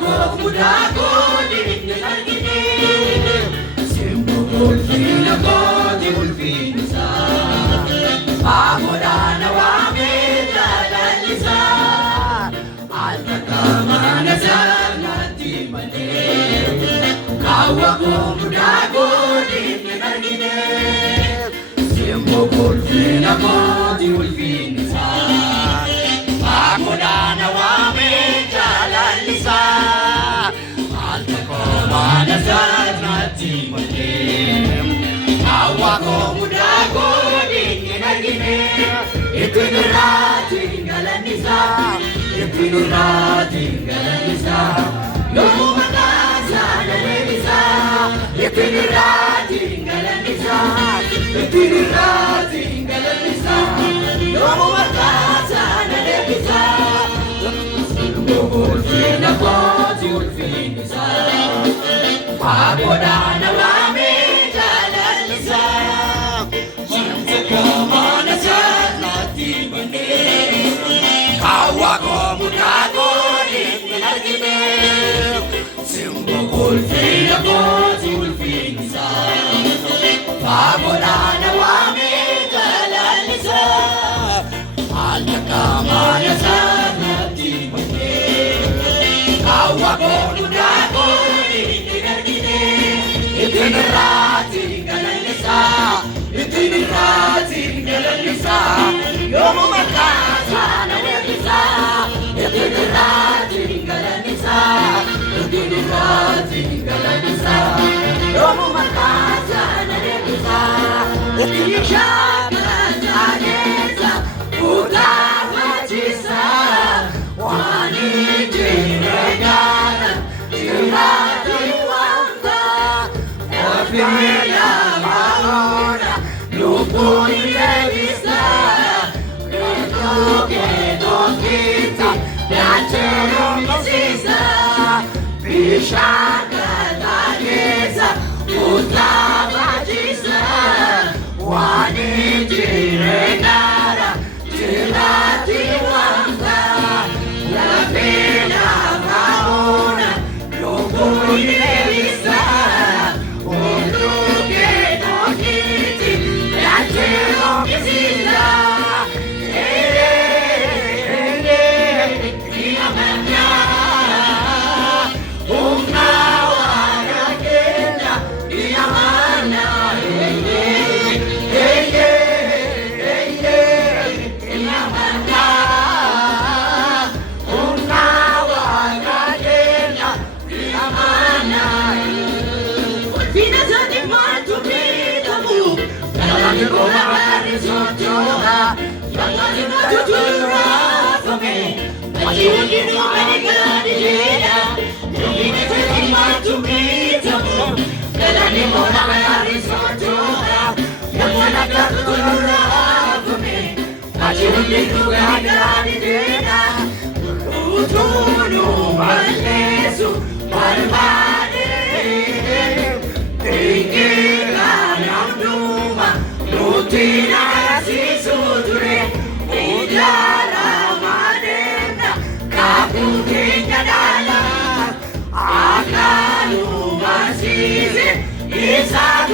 muda di argine simbol fina di ulfinsa amodana wa me dalisa alkamana zanati mane kawa muda di argine simbol fina di ulfinsa amodana wa me dalisa alkamana zanati mane kawa muda di argine itinurati galanisa itinurati galanisa yomu makaza galanisa itinurati galanisa itinurati galanisa yomu makaza galanisa bubul fina bajul finisa pagoda nawame galanisa Mana zanati mane kawa muda di argine simbol fina bajul finisa pagoda nawame galanisa alkamana zanati mane kawa muda di argine itinurati galanisa itinurati galanisa yomu makaza galanisa itinurati galanisa itinurati galanisa yomu makaza galanisa itinishaka zaneza utawajisa wani jirengana jirati wanga wafimia maona lupuye visa kedo kita yachero misisa bishaka taneza utawajisa wani jirengana jirati wanga wafimia maona lupuye visa Isa